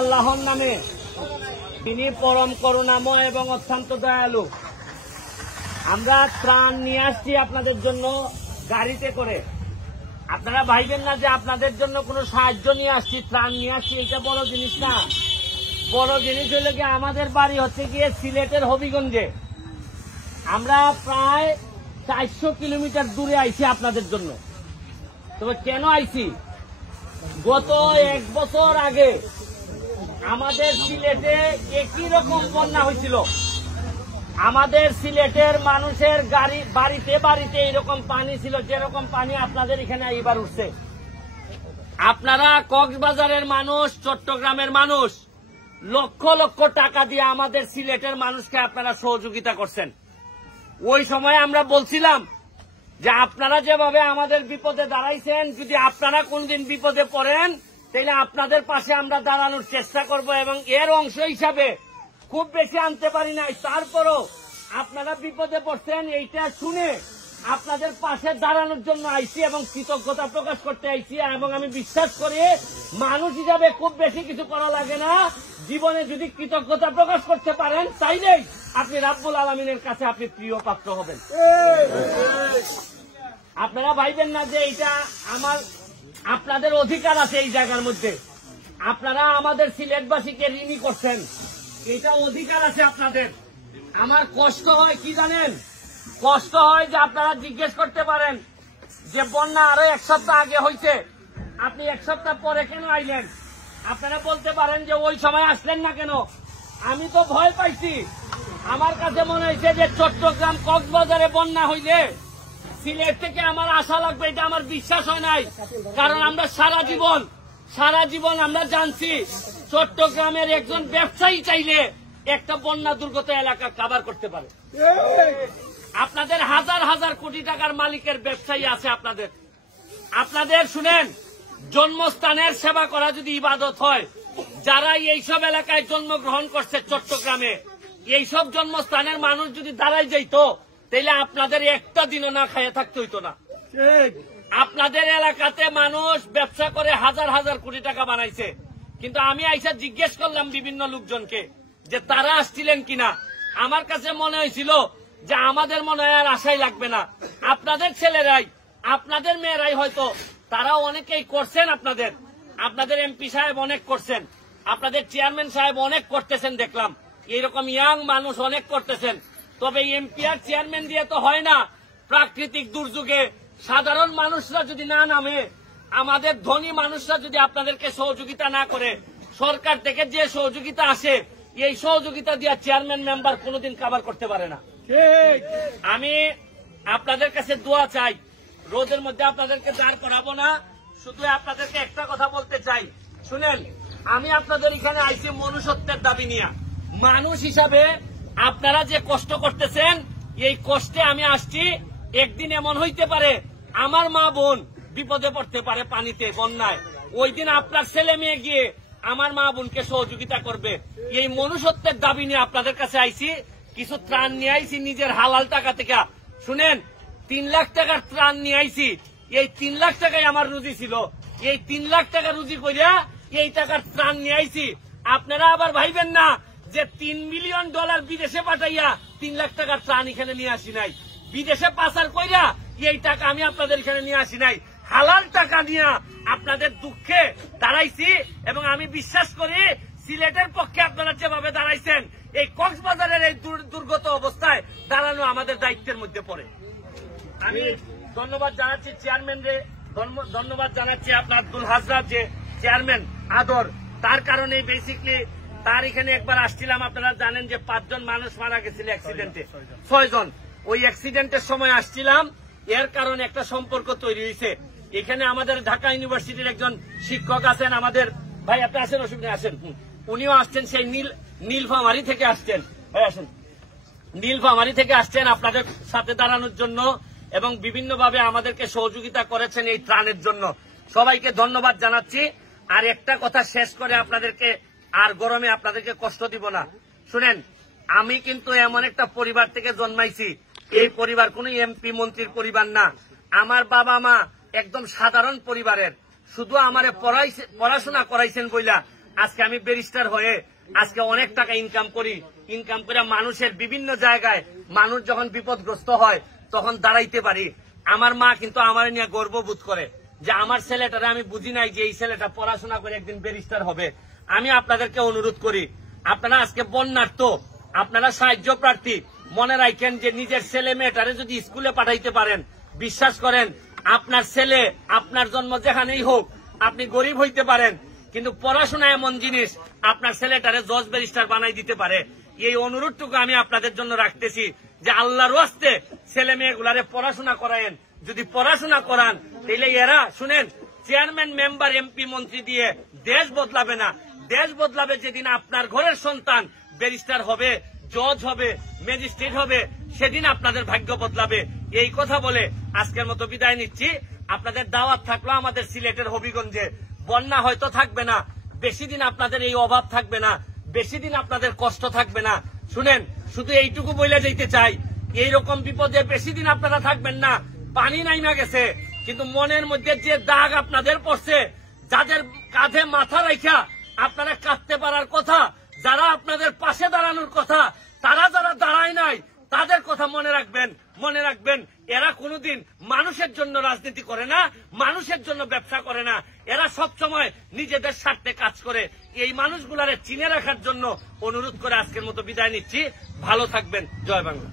আল্লাহর নামে, তিনি পরম করুণাময় এবং অত্যন্ত দয়ালু। আমরা ত্রাণ নিয়ে আসছি আপনাদের জন্য গাড়িতে করে। আপনারা ভাইবেন না যে আপনাদের জন্য কোনো সাহায্য নিয়ে আসছি, ত্রাণ নিয়ে আসছি, এটা বড় জিনিস না। বড় জিনিস হলো কি, আমাদের বাড়ি হচ্ছে গিয়ে সিলেটের হবিগঞ্জে। আমরা প্রায় 400 কিলোমিটার দূরে আইছি আপনাদের জন্য। তবে কেন আইছি, গত 1 বছর আগে আমাদের সিলেটে একই রকম বন্যা হয়েছিল। আমাদের সিলেটের মানুষের বাড়িতে বাড়িতে এইরকম পানি ছিল, যেরকম পানি আপনাদের এখানে এবার উঠছে। আপনারা কক্সবাজারের মানুষ, চট্টগ্রামের মানুষ লক্ষ লক্ষ টাকা দিয়ে আমাদের সিলেটের মানুষকে আপনারা সহযোগিতা করছেন। ওই সময় আমরা বলছিলাম যে আপনারা যেভাবে আমাদের বিপদে দাঁড়াইছেন, যদি আপনারা কোনদিন বিপদে পড়েন তাহলে আপনাদের পাশে আমরা দাঁড়ানোর চেষ্টা করব, এবং এর অংশ হিসাবে খুব বেশি আনতে পারি নাই, তারপরও আপনারা বিপদে পড়ছেন এইটা শুনে আপনাদের পাশে দাঁড়ানোর জন্য আইছি এবং কৃতজ্ঞতা প্রকাশ করতে আইছি। এবং আমি বিশ্বাস করি মানুষ হিসাবে খুব বেশি কিছু করা লাগে না, জীবনে যদি কৃতজ্ঞতা প্রকাশ করতে পারেন তাইলেই আপনি রাব্বুল আলামিনের কাছে আপনি প্রিয় পাত্র হবেন। আপনারা ভাইবেন না যে এটা আপনাদের অধিকার আছে এই জায়গার মধ্যে। আপনারা আমাদের সিলেটবাসীকে ঋণী করছেন, এটা অধিকার আছে আপনাদের। আমার কষ্ট হয় কি জানেন, কষ্ট হয় যে আপনারা জিজ্ঞেস করতে পারেন যে বন্যা আরো 1 সপ্তাহ আগে হয়েছে, আপনি 1 সপ্তাহ পরে কেন আইলেন? আপনারা বলতে পারেন যে ওই সময় আসলেন না কেন? আমি তো ভয় পাইছি। আমার কাছে মনে হয়েছে যে চট্টগ্রাম কক্সবাজারে বন্যা হইলে সিলেট থেকে আমার আশা লাগবে, এটা আমার বিশ্বাস হয় নাই। কারণ আমরা সারা জীবন আমরা জানছি চট্টগ্রামের একজন ব্যবসায়ী চাইলে একটা বন্যা দুর্গত এলাকা কভার করতে পারে। আপনাদের হাজার হাজার কোটি টাকার মালিকের ব্যবসায়ী আছে আপনাদের শুনেন, জন্মস্থানের সেবা করা যদি ইবাদত হয়, যারা এইসব এলাকায় জন্মগ্রহণ করছে চট্টগ্রামে, এইসব জন্মস্থানের মানুষ যদি দাঁড়াই যাইত তাহলে আপনাদের একটা দিনও না খাইয়ে থাকতে হইতো না। আপনাদের এলাকাতে মানুষ ব্যবসা করে হাজার হাজার কোটি টাকা বানাইছে, কিন্তু আমি আইসা জিজ্ঞেস করলাম বিভিন্ন লোকজনকে যে তারা আসছিলেন কিনা। আমার কাছে মনে হয়েছিল যে আমাদের মনে হয় আর আশাই লাগবে না, আপনাদের ছেলেরাই, আপনাদের মেয়েরাই হয়তো, তারা অনেকেই করছেন। আপনাদের এমপি সাহেব অনেক করছেন, আপনাদের চেয়ারম্যান সাহেব অনেক করতেছেন, দেখলাম এইরকম ইয়াং মানুষ অনেক করতেছেন। তবে এমপি আর চেয়ারম্যান দিয়ে তো হয় না। প্রাকৃতিক দুর্যোগে সাধারণ মানুষরা যদি না নামে, আমাদের ধনী মানুষরা যদি আপনাদেরকে সহযোগিতা না করে, সরকার থেকে যে সহযোগিতা আসে এই সহযোগিতা দিয়ে চেয়ারম্যান মেম্বার কোনোদিন কভার করতে পারে না। আমি আপনাদের কাছে দোয়া চাই, রোদের মধ্যে আপনাদেরকে দাঁড় করাবো না, শুধু আপনাদেরকে একটা কথা বলতে চাই। শুনেন, আমি আপনাদের এখানে আইছি মনুষ্যত্বের দাবি নিয়ে। মানুষ হিসাবে আপনারা যে কষ্ট করতেছেন, এই কষ্টে আমি আসছি। একদিন এমন হইতে পারে আমার মা বোন বিপদে পড়তে পারে পানিতে, বন্যায়, ওই দিন আপনার ছেলে মেয়ে গিয়ে আমার মা বোনকে সহযোগিতা করবে। এই মনুষ্যত্বের দাবি নিয়ে আপনাদের কাছে আইছি, কিছু ত্রাণ নিয়ে আইছি নিজের হালাল টাকা থেকে। শুনেন, 3 লাখ টাকার ত্রাণ নিয়ে আইছি। এই 3 লাখ টাকাই আমার রুজি ছিল, এই 3 লাখ টাকা রুজি করিয়া এই টাকার ত্রাণ নিয়ে আইছি। আপনারা আবার ভাইবেন না যে $3 মিলিয়ন বিদেশে পাঠাইয়া 3 লাখ টাকার ত্রাণ এখানে নিয়ে আসি নাই। বিদেশে পাচার কইরা এই টাকা আমি আপনাদের এখানে নিয়ে আসি নাই, হালাল টাকা নিয়ে আপনাদের দুঃখে দাঁড়াইছি। এবং আমি বিশ্বাস করি সিলেটের পক্ষে আপনারা যেভাবে দাঁড়াইছেন, এই কক্সবাজারের এই দুর্গত অবস্থায় দাঁড়ানো আমাদের দায়িত্বের মধ্যে পড়ে। আমি ধন্যবাদ জানাচ্ছি চেয়ারম্যানরে, ধন্যবাদ জানাচ্ছি আপনার আব্দুল হাজরাত যে চেয়ারম্যান আদর, তার কারণে বেসিকলি তার এখানে একবার আসছিলাম। আপনারা জানেন যে 5 জন মানুষ মারা গেছিল অ্যাক্সিডেন্টে, 6 জন। ওই অ্যাক্সিডেন্টের সময় আসছিলাম, এর কারণে একটা সম্পর্ক তৈরি হয়েছে। এখানে আমাদের ঢাকা ইউনিভার্সিটির একজন শিক্ষক আছেন, আমাদের ভাই, আপনি আসেন, অসুবিধা আসেন, উনিও আসছেন, সেই নীলফামারী থেকে আসছেন। ভাই আসেন, নীলফামারী থেকে আসছেন আপনাদের সাথে দাঁড়ানোর জন্য এবং বিভিন্নভাবে আমাদেরকে সহযোগিতা করেছেন এই ত্রাণের জন্য। সবাইকে ধন্যবাদ জানাচ্ছি। আর একটা কথা শেষ করে আপনাদেরকে, আর গরমে আপনাদেরকে কষ্ট দিব না। শুনেন, আমি কিন্তু এমন একটা পরিবার থেকে জন্মাইছি, এই পরিবার কোন এমপি মন্ত্রীর পরিবার না। আমার বাবা মা একদম সাধারণ পরিবারের, শুধু আমারে পড়াশোনা করাইছেন বইলা আজকে আমি ব্যারিস্টার হয়ে আজকে অনেক টাকা ইনকাম করি, ইনকাম করে মানুষের বিভিন্ন জায়গায় মানুষ যখন বিপদগ্রস্ত হয় তখন দাঁড়াইতে পারি। আমার মা কিন্তু আমার নিয়ে গর্ববোধ করে যে আমার ছেলেটারে আমি বুঝি নাই যে এই ছেলেটা পড়াশোনা করে একদিন ব্যারিস্টার হবে। আমি আপনাদেরকে অনুরোধ করি, আপনারা আজকে বন্যার্থ, আপনারা সাহায্য প্রার্থী, মনে রাখেন যে নিজের ছেলে মেয়েটারে যদি স্কুলে পাঠাইতে পারেন, বিশ্বাস করেন আপনার ছেলে আপনার জন্ম যেখানেই হোক আপনি গরিব হইতে পারেন, কিন্তু পড়াশোনা এমন জিনিস আপনার ছেলেটারে জজ ব্যারিস্টার বানাই দিতে পারে। এই অনুরোধটুকু আমি আপনাদের জন্য রাখতেছি যে আল্লাহর ওয়াস্তে ছেলে মেয়েগুলারে পড়াশোনা করায়েন। যদি পড়াশোনা করান তাহলে এরা শুনেন, চেয়ারম্যান, মেম্বার, এমপি, মন্ত্রী দিয়ে দেশ বদলাবে না। দেশ বদলাবে যেদিন আপনার ঘরের সন্তান ব্যারিস্টার হবে, জজ হবে, ম্যাজিস্ট্রেট হবে, সেদিন আপনাদের ভাগ্য বদলাবে। এই কথা বলে আজকের মতো বিদায় নিচ্ছি। আপনাদের দাওয়াত থাকলো আমাদের সিলেটের হবিগঞ্জে। বন্যা হয়তো থাকবে না, বেশি দিন আপনাদের এই অভাব থাকবে না, বেশি দিন আপনাদের কষ্ট থাকবে না। শুনেন, শুধু এইটুকু বলে যেতে চাই, এইরকম বিপদে বেশি দিন আপনারা থাকবেন না। পানি নাইমা গেছে, কিন্তু মনের মধ্যে যে দাগ আপনাদের পড়ছে, যাদের কাঁধে মাথা রাখা আপনারা কাঁদতে পারার কথা, যারা আপনাদের পাশে দাঁড়ানোর কথা, তারা যারা দাঁড়ায় নাই তাদের কথা মনে রাখবেন। মনে রাখবেন, এরা কোনোদিন মানুষের জন্য রাজনীতি করে না, মানুষের জন্য ব্যবসা করে না, এরা সবসময় নিজেদের স্বার্থে কাজ করে। এই মানুষগুলারে চিনে রাখার জন্য অনুরোধ করে আজকের মতো বিদায় নিচ্ছি। ভালো থাকবেন। জয় বাংলা।